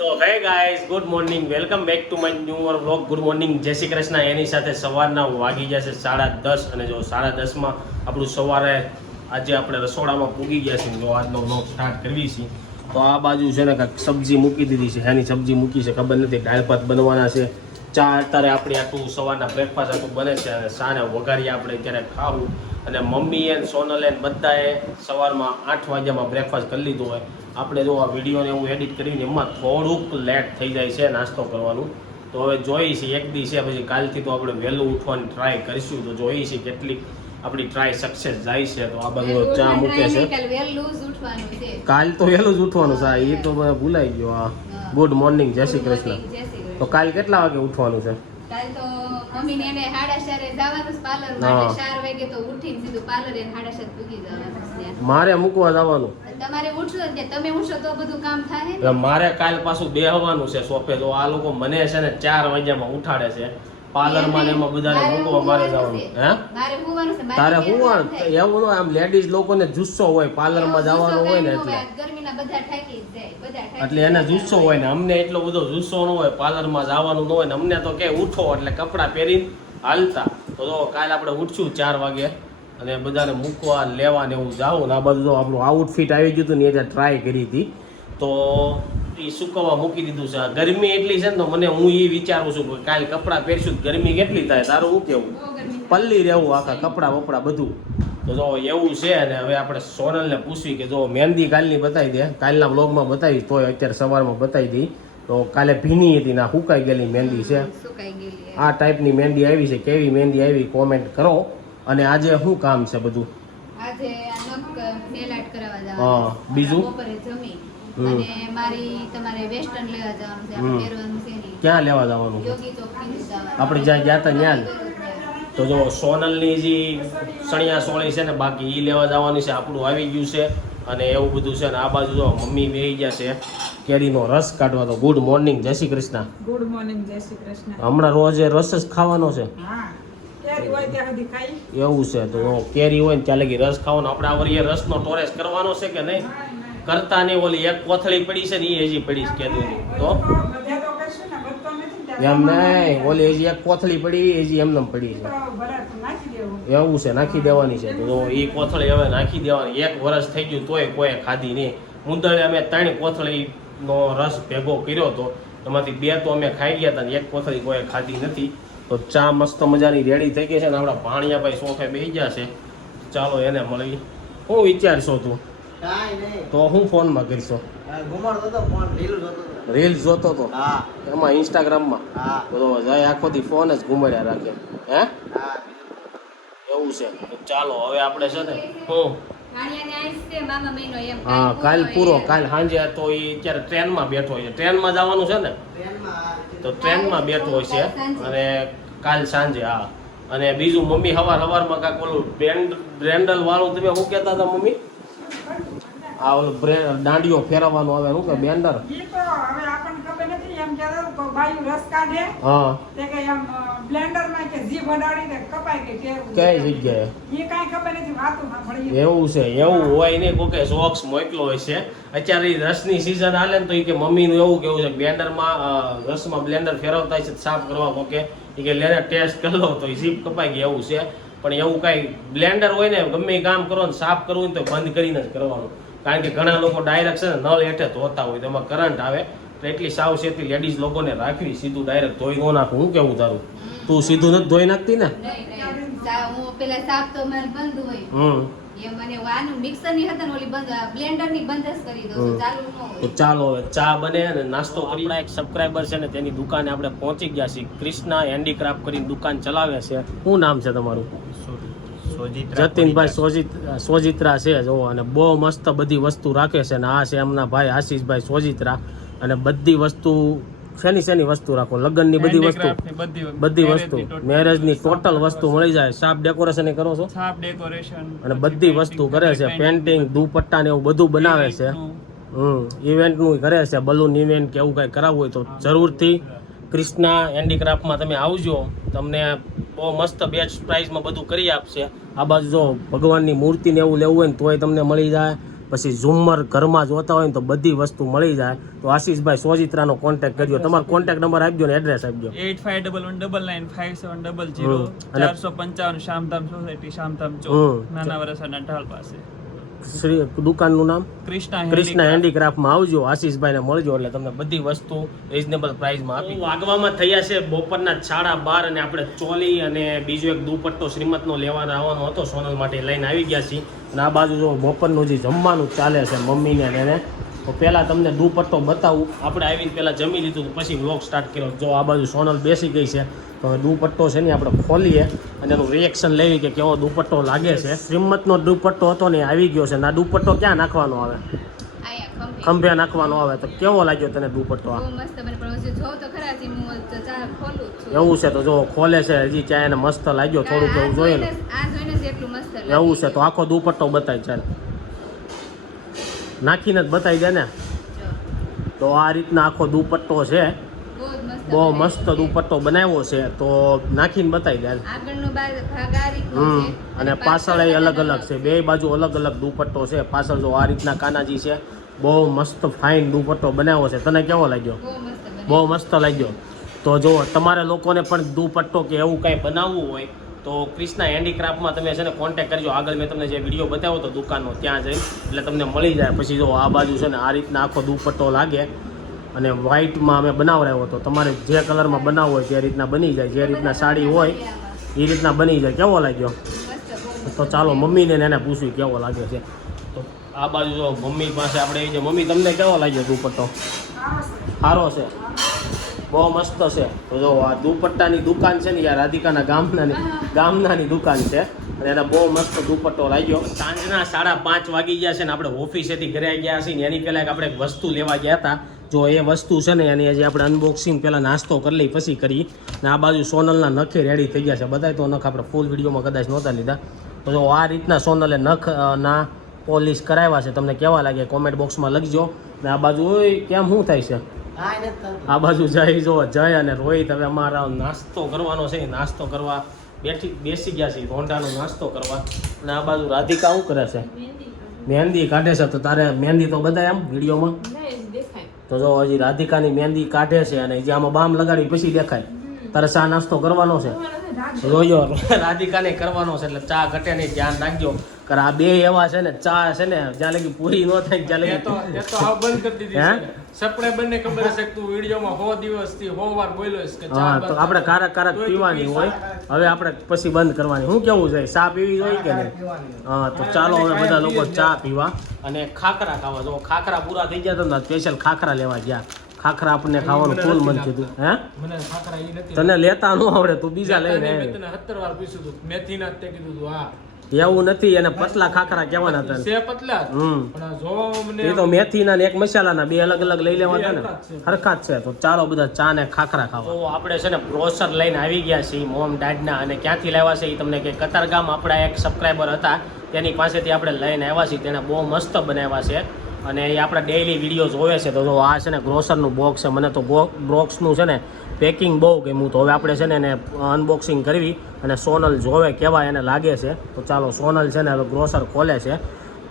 તો hey guys good morning welcome back to my new vlog good morning જય શ્રી કૃષ્ણ. એની સાથે સવારના વાગી છે સાડા દસ અને જો સાડા દસમાં આપણું સવારે આજે આપણે રસોડામાં પૂગી ગયા છીએ. જો આજનો વ્લોગ સ્ટાર્ટ કરવી છે. તો આ બાજુ છે ને કાંઈક સબ્જી મૂકી દીધી છે. એની સબ્જી મૂકી છે. ખબર નથી, દાળ બનવાના છે. ચા અત્યારે આપણે આટલું સવારના બ્રેકફાસ્ટ આટલું બને છે અને સાંજે વઘારીએ આપણે અત્યારે ખાવું. અને મમ્મી એન સોનલ એન બધાએ સવારમાં આઠ વાગ્યામાં બ્રેકફાસ્ટ કરી લીધું હોય. આપણે જો આ વિડીયોને હું એડિટ કરીને એમાં થોડુંક લેટ થઈ જાય છે નાસ્તો કરવાનું. તો હવે જોઈએ છીએ એક દિવસે છે પછી કાલથી તો આપણે વહેલું ઉઠવાની ટ્રાય કરીશું. તો જોઈએ છીએ કેટલીક આપણી ટ્રાય સક્સેસ જાય છે. તો આ બધો ચા મૂકે છે. કાલ તો વહેલું જ ઉઠવાનું છે. એ તો મને ભૂલાઈ ગયો હા. ગુડ મોર્નિંગ જય શ્રી કૃષ્ણ. તો કાલ કેટલા વાગે ઉઠવાનું છે? કાલ તો મમ્મીને એને સાડા ચારે જવાનું પાર્લર માટે. ચાર વાગે તો ઉઠીને સીધું પાર્લર એને સાડા ચાર પૂગી જવાનું મારે મૂકવા જવાનું. તમારે ઉઠશો ને તમે ઉઠશો તો બધું કામ થાય મારે કાલ પાછું બેહવાનું છે સોફે. તો આ લોકો મને છે ને ચાર વાગ્યામાં ઉઠાડે છે. પાર્લરમાં ને એમાં બધાને મૂકવા મારે જવાનું. હે? તારે હું એવું આમ લેડીઝ લોકોને જુસ્સો હોય પાર્લરમાં જવાનું હોય ને એટલે. એટલે એને જુસ્સો હોય ને અમને એટલો બધો જુસ્સો ન હોય પાર્લરમાં જવાનું ન હોય ને અમને તો કે ઉઠો એટલે કપડાં પહેરીને હાલતા. તો જો કાલે આપણે ઉઠશું ચાર વાગે અને બધાને મૂકવા લેવા ને એવું જાઉં ને આ બધું આપણું આઉટફિટ આવી ગયું હતું ને એ ટ્રાય કરી હતી. તો એ સુકવવા મૂકી દીધું છે. આ ગરમી એટલી છે ને તો મને હું એ વિચારું છું કે કાલે કપડાં પહેરશું તો ગરમી કેટલી થાય? તારું શું કેવું પલ્લી રહેવું આખા કપડાં વપડા બધું. તો જો એવું છે અને હવે આપણે સોનલને પૂછવી કે જો મહેંદી કાલની બતાવી દે. કાલના બ્લોગમાં બતાવી તોય અત્યારે સવારમાં બતાવી દી તો કાલે ભીની હતી ના સુકાઈ ગયેલી મહેંદી છે. આ ટાઈપની મહેંદી આવી છે. કેવી મહેંદી આવી કોમેન્ટ કરો. અને આજે શું કામ છે બધું? આજે હા, બીજું? અને મારી તમારે વેસ્ટર્ન લેવા જવાનું છે હમ. આપણે પહેરવાનું છે નહીં. ક્યાં લેવા જવાનું? યોગી આપણે જ્યાં ગયા હતા ત્યાં તો જો સોનલની જે સણિયા સોળી છે ને બાકી એ લેવા જવાની છે આપણું આવી ગયું છે. અને એવું બધું છે ને આ બાજુ જો મમ્મી બેહી ગયા છે. કેરીનો રસ કાઢવા તો ગુડ મોર્નિંગ જય શ્રી કૃષ્ણ. ગુડ મોર્નિંગ જય શ્રી કૃષ્ણ. હમણાં રોજે રસ જ ખાવાનો છે. હા કેરી હોય ત્યાં સુધી ખાઈ. એવું છે તો કેરી હોય ને ત્યાં લગી રસ ખાવાનો. આપણે આ વરીએ રસનો ટોરેસ કરવાનો છે કે નહીં? કરતા નહીં ઓલી એક કોથળી પડી છે ને એ હજી પડી છે તો તો? કરશું ને ને એમ નહીં ઓલી હજી એક કોથળી પડી હજી એમને પડી છે. તો એવું છે નાખી દેવાની છે. તો એ કોથળી હવે નાખી દેવાની. એક વર્ષ થઈ ગયું તોય કોઈ ખાધી નહીં. મુંદળે અમે ત્રણ કોથળીનો રસ ભેગો કર્યો હતો એમાંથી બે તો અમે ખાઈ ગયા હતા ને એક કોથળી કોઈ ખાધી નથી. તો ચા મસ્ત મજાની રેડી થઈ ગઈ છે ને આપણા ભાણિયાભાઈ સોફે બેસી ગયા છે. ચાલો એને મળી. હું વિચારશો તું. તો હું ફોનમાં કરીશો? આ ફોન રીલ જોતો રીલ જોતો તો? હા. એમાં ઇન્સ્ટાગ્રામમાં હા. તો જાય આખો દી ફોન જ ઘુમાડ્યા રાખે. હે? હા. એવું છે. ચાલો હવે આપણે છે ને હું. હા કાલ પૂરો કાલ સાંજે તો એ અત્યારે ટ્રેનમાં બેઠો હોય છે. ટ્રેનમાં જવાનું છે ને. તો ટ્રેનમાં બેઠો હોય છે. અને કાલ સાંજે હા. અને બીજું મમ્મી હવાર હવારમાં કાંઈક ઓલું બ્રેન્ડ બ્રેન્ડલ વાળું તમે શું કહેતા હતા મમ્મી? આ ઓલો દાંડીઓ ફેરવવાનું આવે શું કે બેન્ડર ઈ તો હવે આપણને ખબર નથી એમ કે બાયું રસ કાઢે. હા. તે કે એમ બ્લેન્ડરમાં કે જીભ અડાડી દે કપાઈ ગઈ કઈ જગ્યાએ ઈ કાંઈ ખબર નથી વાતું સાંભળી એવું છે એવું હોય નહીં કોઈ કે સોક્સ મોકલો હોય છે. અત્યારે ઈ રસની સિઝન હાલે ને તો એ કે મમ્મીનું એવું કેવું છે બ્લેન્ડરમાં અ, રસમાં બ્લેન્ડર ફેરવતા છે સાફ કરવા કોકે. એ કે લેને ટેસ્ટ કરી લો તો એ જીપ કપાઈ ગઈ એવું છે. પણ એવું કાંઈ બ્લેન્ડર હોય ને ગમે કામ કરો ને સાફ કરવું ને તો બંધ કરીને જ કરવાનું. કારણ કે ઘણા લોકો ડાયરેક્ટ છે ને નળ હેઠે ધોતા હોય તેમાં એમાં કરંટ આવે તો એટલી સાવચેતી લેડીઝ લોકોને રાખવી સીધું ડાયરેક્ટ ધોઈ ન નાખું હું કેવું તારું? તું સીધું નથી ધોઈ નાખતી ને. હું પેલા સાપ તો મારે બંધ હોય. હમ. એ મને આનું મિક્સરની હતા ને ઓલી બંધ બ્લેન્ડરની બંધ જ કરી દઉં છું હમ. ચાલુ ન તો હોય ચાલો હવે ચા બને અને નાસ્તો કરી આપણા એક સબસ્ક્રાઇબર છે ને તેની દુકાને આપણે પહોંચી ગયા છીએ. ક્રિષ્ના હેન્ડીક્રાફ્ટ કરીને દુકાન ચલાવે છે. શું નામ છે તમારું? જતીનભાઈ સોજિત સોજિત્રા છે જો અને બહુ મસ્ત બધી વસ્તુ રાખે છે અને આ છે એમના ભાઈ આશીષભાઈ સોજિત્રા અને બધી વસ્તુ શેની શેની વસ્તુ રાખો? લગ્નની બધી વસ્તુ. બધી વસ્તુ. મેરેજની ટોટલ વસ્તુ. મળી જાય. સાપ ડેકોરેશન કરો છો? સાપ ડેકોરેશન અને બધી વસ્તુ કરે છે પેન્ટિંગ દુપટ્ટા ને એવું બધું બનાવે છે. હમ ઇવેન્ટનું કરે છે. બલૂન ઇવેન્ટ કે એવું કંઈ કરાવવું હોય તો જરૂરથી ક્રિષ્ના હેન્ડીક્રાફ્ટમાં તમે આવજો. તમને બહુ મસ્ત બેસ્ટ પ્રાઇસમાં બધું કરી આપશે. આ બાજુ જો ભગવાનની મૂર્તિ ને એવું લેવું હોય ને તોય તમને મળી જાય. પછી ઝુમ્મર ઘરમાં જોતા હોય ને તો બધી વસ્તુ મળી જાય. તો આશીષભાઈ સોજિત્રાનો કોન્ટેક્ટ કરજો. તમારો કોન્ટેક્ટ નંબર આપજો ને એડ્રેસ આપજો. At five double one double nine five seven double zero ચારસો પંચાવન શામધામ સોસાયટી શામધામ. ચોક નાના વરસાના ઢાળ પાસે. શ્રી દુકાનનું નામ? કૃષ્ણા કૃષ્ણા હેન્ડીક્રાફ્ટમાં આવજો આશીષભાઈને મળજો એટલે તમને બધી વસ્તુ રિઝનેબલ પ્રાઇસમાં આપી. વાગવામાં થયા છે બપોરના સાડા બાર અને આપણે ચોલી અને બીજો એક દુપટ્ટો શ્રીમતનો લેવાનો આવવાનો હતો સોનલ માટે લઈને આવી ગયા છીએ. અને આ બાજુ જો બપોરનું જે જમવાનું ચાલે છે મમ્મીને એને તો પહેલાં તમને દુપટ્ટો બતાવું. આપણે આવીને પહેલાં જમી લીધું પછી વ્લોગ સ્ટાર્ટ કર્યો. જો આ બાજુ સોનલ બેસી ગઈ છે તો હવે દુપટ્ટો છે ને આપણે ખોલીએ અને એનું રિએક્શન લેવી કે કેવો દુપટ્ટો લાગે છે. શ્રીમતનો દુપટ્ટો હતો ને આવી ગયો છે ને દુપટ્ટો ક્યાં નાખવાનો આવે? ખંભે. નાખવાનો આવે તો કેવો લાગ્યો તને દુપટ્ટો? ચા એવું છે તો જો ખોલે છે હજી ચાય એને મસ્ત લાગ્યો થોડુંક એવું જોઈએ ને એવું છે તો આખો દુપટ્ટો બતાય ચાલ. નાખીને જ બતાવી દે ને. તો આ રીતના આખો દુપટ્ટો છે. બહુ મસ્ત. દુપટ્ટો બનાવ્યો છે. તો નાખીને બતાવી દે. હમ અને પાછળ અલગ અલગ છે. બે બાજુ અલગ અલગ દુપટ્ટો છે. પાછળ જો આ રીતના કાનાજી છે. બહુ મસ્ત ફાઇન દુપટ્ટો બનાવ્યો છે. તને કેવો લાગ્યો? બહુ મસ્ત બહુ મસ્ત લાગ્યો. તો જો તમારે લોકોને પણ દુપટ્ટો કે એવું કાંઈ બનાવવું હોય તો ક્રિષ્ના હેન્ડીક્રાફ્ટમાં તમે છે ને કોન્ટેક્ટ કરજો. આગળ મેં તમને જે વીડિયો બતાવ્યો હતો દુકાનનો, ત્યાં જઈ. એટલે તમને મળી જાય. પછી જો આ બાજુ છે ને આ રીતના આખો દુપટ્ટો લાગે. અને વ્હાઇટમાં અમે બનાવડાવ્યો હતો. તમારે જે કલરમાં બનાવવો હોય તે રીતના બની જાય. જે રીતના સાડી હોય, એ રીતના બની જાય. કેવો લાગ્યો? તો ચાલો મમ્મીને એને પૂછ્યું કેવો લાગે છે. તો આ બાજુ જો મમ્મી પાસે આપણે એ મમ્મી, તમને કેવો લાગ્યો દુપટ્ટો? સારો છે. બહુ મસ્ત છે. તો જો આ દુપટ્ટાની દુકાન છે ને યાર રાધિકાના ગામનાની ગામનાની દુકાન છે. અને એને બહુ મસ્ત દુપટ્ટો લાગ્યો. સાંજના સાડા પાંચ વાગી ગયા છે ને આપણે ઓફિસેથી ઘરે ગયા છીએ ને એની પહેલાં આપણે એક વસ્તુ લેવા ગયા હતા. જો એ વસ્તુ છે ને એની હજી આપણે અનબોક્સિંગ પહેલાં નાસ્તો કરી લઈ પછી કરી. ને આ બાજુ સોનલના નખે રેડી થઈ ગયા છે. બધાય તો નખ આપણે ફૂલ વિડીયોમાં કદાચ નહોતા લીધા. તો જો આ રીતના સોનલે નખ અ, ના પોલિશ કરાવ્યા છે. તમને કેવા લાગે? કોમેન્ટ બોક્સમાં લખજો. ને આ બાજુ કેમ શું થાય છે. આ બાજુ જય જો જય અને રોહિત હવે અમારા નાસ્તો કરવાનો છે. નાસ્તો કરવા બેઠી બેસી ગયા છે રોંડાનો નાસ્તો કરવા. અને આ બાજુ રાધિકા શું કરે છે? મહેંદી કાઢે છે. તો તારે મહેંદી તો બધા એમ વિડીયોમાં? તો જો હજી રાધિકાની મહેંદી કાઢે છે અને જે આમાં બામ લગાડી પછી દેખાય. તારે ચા નાસ્તો કરવાનો છે? જોજો રાધિકાને કરવાનો છે એટલે ચા ઘટે નહીં ધ્યાન રાખજો. કારણ આ બે એવા છે ને ચા છે ને જ્યાં લગી પૂરી ન થાય તો લગી તો હાવ બંધ કરી દીધી હે? છે. સપને બંને ખબર હશે તું વિડીયોમાં હો દિવસથી હો વાર બોલ્યો છે કે ચા તો આપણે કારક કારક પીવાની હોય. હવે આપણે પછી બંધ કરવાની. શું કેવું છે ચા પીવી હોય કે નહીં? હા તો ચાલો હવે બધા લોકો ચા પીવા. અને ખાખરા ખાવા. જો ખાખરા પૂરા થઈ ગયા તો સ્પેશિયલ ખાખરા લેવા ગયા. ખાખરા આપણને ખાવાનું ફૂલ મન થયું હે? મને ખાખરા ઈ નથી તને લેતા ન આવડે તું બીજા મેં લઈને વાર પૂછ્યું હતું મેથીના તે કીધું હતું હા. એવું નથી એને પતલા ખાખરા કેવાના હતા છે. પતલા હમ. એ તો મેથી ના એક મસાલાના બે અલગ અલગ લઈ લેવાના ને. હરખા જ છે. હરખા જ છે. તો ચાલો બધા ચા ને ખાખરા ખાવા. તો આપણે છે ને બ્રોસર લઈને આવી ગયા છીએ મોમ ડેડના અને ક્યાંથી લાવ્યા છે એ તમને કે કતારગામ આપણા એક સબસ્ક્રાઈબર હતા. તેની પાસેથી આપણે લઈને આવ્યા છીએ. તેણે બહુ મસ્ત બનાવ્યા છે. અને એ આપણા ડેઈલી વીડિયો જોવે છે તો જો આ છે ને ગ્રોસરનું બોક્સ છે મને તો બોક્સનું છે ને પેકિંગ બહુ ગમ્યું તો હવે આપણે છે ને એને અનબોક્સિંગ કરવી અને સોનલ જોવે કેવા એને લાગે છે. તો ચાલો સોનલ છે ને હવે ગ્રોસર ખોલે છે.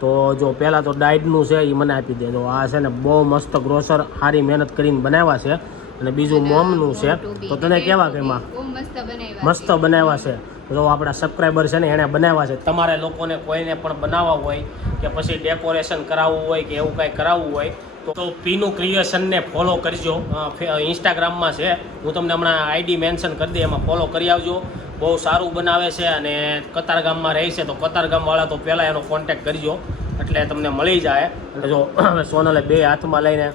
તો જો પહેલાં તો ડાયટનું છે એ મને આપી દેજો. આ છે ને બહુ મસ્ત ગ્રોસર સારી મહેનત કરીને બનાવ્યા છે. અને બીજું મોમનું છે. તો તને કેવા કેમાં મસ્ત બનાવ્યા છે. જો આપણા સબસ્ક્રાઈબર છે ને એણે બનાવ્યા છે, તમારે લોકોને કોઈને પણ બનાવવા હોય કે પછી ડેકોરેશન કરાવવું હોય કે એવું કાંઈ કરાવવું હોય, તો- પીનું ક્રિએશનને ફોલો કરજો. ઇન્સ્ટાગ્રામમાં છે. હું તમને હમણાં આઈડી મેન્શન કરી દઈ એમાં ફોલો કરી આવજો. બહુ સારું બનાવે છે અને કતારગામમાં રહે છે, તો કતારગામવાળા તો પહેલાં એનો કોન્ટેક્ટ કરજો, એટલે તમને મળી જાય. જો સોનલે બે હાથમાં લઈને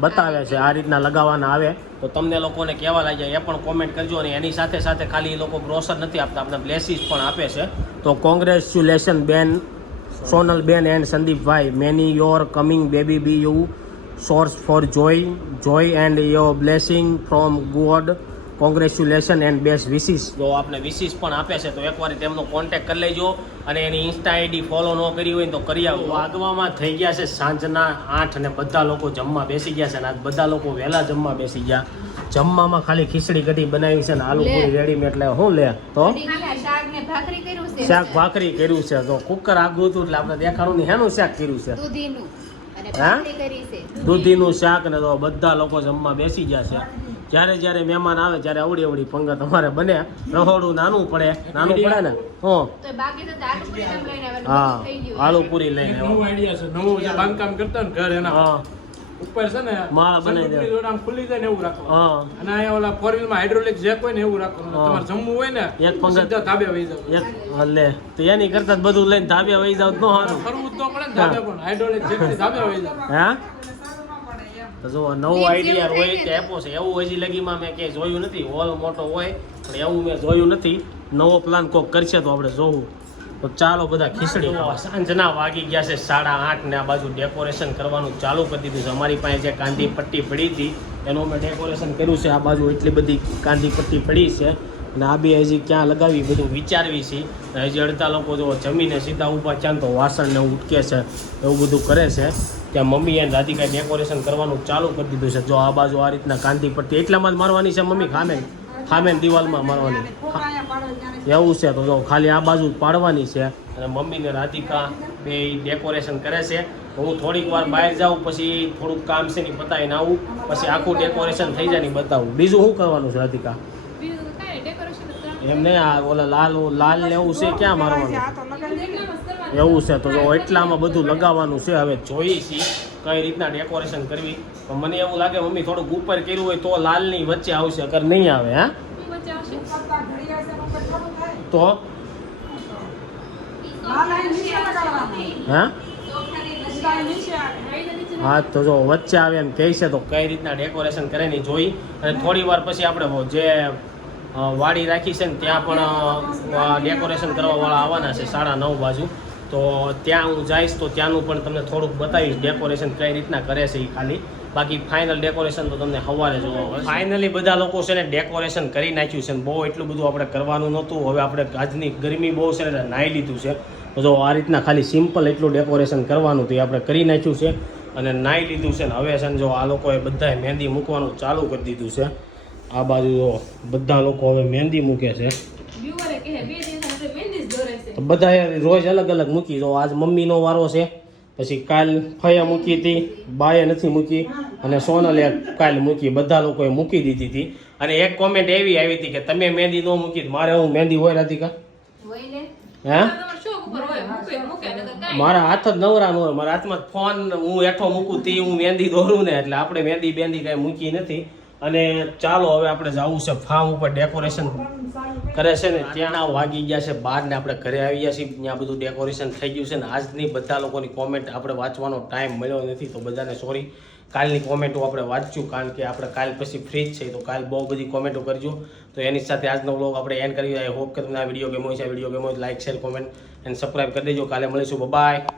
બતાવે છે આ રીતના લગાવવાના આવે. તો તમને લોકોને કહેવા લાગ્યા એ પણ કોમેન્ટ કરજો. અને એની સાથે સાથે ખાલી એ લોકો બ્રોસર નથી આપતા, આપણે બ્લેસીસ પણ આપે છે. તો કોંગ્રેચ્યુલેશન બેન, Sonal ben and Sandeepbhai. Many your coming baby be you source for joy joy and your blessing from God congratulation and best wishes જો આપણે વિશિસ પણ આપે છે તો એકવાર તેમનો કોન્ટેક્ટ કરી લેજો અને એની ઇન્સ્ટા આઈડી ફોલો ન કરી હોય તો કરી આવો. આગવામાં થઈ ગયા છે સાંજના આઠ અને બધા લોકો જમવા બેસી ગયા છે અને આજ બધા લોકો વહેલા જમવા બેસી ગયા. જમવામાં ખાલી ખીચડી કઢી બનાવી છે ને આલુ. પૂરી રેડીમેડ એટલે શું લે? તો? શાક ભાખરી કર્યું છે. શાક ભાખરી કર્યું છે. તો કુકર આગું હતું એટલે આપણે દેખાડું ને હેનું શાક કર્યું છે? દૂધીનું. હા? ભાખરી કરી છે. દૂધીનું શાક ને તો બધા લોકો જમવા બેસી જશે જ્યારે જ્યારે મહેમાન આવે ત્યારે અવડી અવડી પંગત અમારે બને. રહોડું નાનું પડે. નાનું પડે ને? હો. હા આલુ પૂરી લઈને નવું આઈડિયા છે. નવું જે બાંધકામ કરતા ને ઘર એના હા. ઉપર છે ને માળ બનાવી દે. આમ ખુલ્લી જાય ને એવું હા. અને અહીંયા ઓલા ફોરમાં હાઇડ્રોલિક જેક હોય ને એવું હા. તમારે જમવું હોય ને એક પંગત. સીધા ધાબે વહી જાવ એક લે. તો એની કરતા બધું લઈને ધાબે વહી જાવ તો ન ફરવું જ તો પડે ને ધાબે પણ. હાઇડ્રોલિક જેક ધાબે વહી જાવ. હા એટલે સારું ન પડે એમ તો જો નવો આઈડિયા હોય કે આપ્યો છે એવું હજી લગીમાં મેં ક્યાંય જોયું નથી હોલ મોટો હોય પણ એવું મેં જોયું નથી. નવો પ્લાન કોક કરશે તો આપણે જોવું. તો ચાલો બધા ખીચડી. સાંજના વાગી ગયા છે સાડા આઠ ને આ બાજુ ડેકોરેશન કરવાનું ચાલુ કરી દીધું છે. અમારી પાસે જે કાંદી પટ્ટી પડી હતી એનું અમે ડેકોરેશન કર્યું છે. આ બાજુ એટલી બધી કાંદી પટ્ટી પડી છે. અને આ બી હજી ક્યાં લગાવી બધું વિચારવી છે. હજી અડધા લોકો જો જમીને સીધા ઊભા ચાંદ તો વાસણ ને એવું ઉટકે છે એવું બધું કરે છે. ત્યાં મમ્મી અને રાધિકાએ ડેકોરેશન કરવાનું ચાલુ કરી દીધું છે. જો આ બાજુ આ રીતના કાંદી પડતી એટલામાં જ મારવાની છે મમ્મી ખામે. ખામે ને દિવાલમાં મારવાની. એવું છે તો જો ખાલી આ બાજુ જ પાડવાની છે. અને મમ્મી ને રાધિકા બે ડેકોરેશન કરે છે. હું થોડીક વાર બહાર જાઉં પછી થોડુંક કામ છે ને પતાવીને આવું. પછી આખું ડેકોરેશન થઈ જાય ને બતાવું. બીજું શું કરવાનું છે રાધિકા? એમ નહીં આ ઓલા લાલ લાલ ને એવું છે ક્યાં મારવાનું. એવું છે તો જો એટલામાં બધું લગાવવાનું છે, હવે જોઈએ છીએ કઈ રીતના ડેકોરેશન કરવી પણ મને એવું લાગે મમ્મી થોડુંક ઉપર કર્યું હોય તો લાલની વચ્ચે આવશે, અગર નહીં આવે, હા? તો. હા. હા, તો જો વચ્ચે આવે એમ કહે છે, તો કઈ રીતના ડેકોરેશન કરે ને જોઈ અને થોડી વાર પછી આપણે જે વાડી રાખી છે ને, ત્યાં પણ ડેકોરેશન કરવાવાળા આવવાના છે, સાડા નવ બાજુ તો ત્યાં હું જઈશ, તો ત્યાંનું પણ તમને થોડુંક બતાવીશ ડેકોરેશન કઈ રીતના કરે છે એ ખાલી. બાકી ફાઇનલ ડેકોરેશન તો તમને સવારે જોવા મળશે ફાઇનલી બધા લોકો છે ને ડેકોરેશન કરી નાખ્યું છે બહુ એટલું બધું આપણે કરવાનું નહોતું. હવે આપણે આજની ગરમી બહુ છે ને નાહી લીધું છે. તો જો આ રીતના ખાલી સિમ્પલ એટલું ડેકોરેશન કરવાનું હતું એ આપણે કરી નાખ્યું છે અને નાહી લીધું છે ને હવે છે ને જો આ લોકોએ બધાએ મહેંદી મૂકવાનું ચાલુ કરી દીધું છે. આ બાજુ બધા લોકો હવે મહેંદી મૂકે છે. તો બધાએ રોજ અલગ અલગ મૂકી. જો આજ મમ્મીનો વારો છે પછી કાલ ફયા મૂકી હતી બાએ નથી મૂકી અને સોનલે કાલ મૂકી. બધા લોકોએ મૂકી દીધી હતી. અને એક કોમેન્ટ એવી આવી હતી કે તમે મહેંદી ન મૂકી મારે હું મહેંદી હોય રાધિકા? હોય? હે મારા હાથ જ નવરા ન હોય. મારા હાથમાં ફોન હું હેઠો મૂકું તે હું મહેંદી દોરું ને. એટલે આપણે મહેંદી બેંદી કાંઈ મૂકી નથી. અને ચાલો હવે આપણે જવું છે ફાર્મ ઉપર ડેકોરેશન કરે છે ને, ત્યાં વાગી ગયા છે, બહાર ને આપણે ઘરે આવી ગયા છીએ. ત્યાં બધું ડેકોરેશન થઈ ગયું છે ને, આજની બધા લોકોની કોમેન્ટ આપણે વાંચવાનો ટાઈમ મળ્યો નથી, તો બધાને સોરી કાલની કોમેન્ટો આપણે વાંચ્યું કારણ કે આપણે કાલ પછી ફ્રી જ છે, તો કાલ બહુ બધી કોમેન્ટો કરજો. તો એની સાથે આજનો બ્લોગ આપણે એન્ડ કરી આઈ હોપ કે તમને આ વીડિયો ગમ્યો છે આ વીડિયો ગમ્યો like share comment and subscribe કરી દેજો. કાલે મળીશું. બાય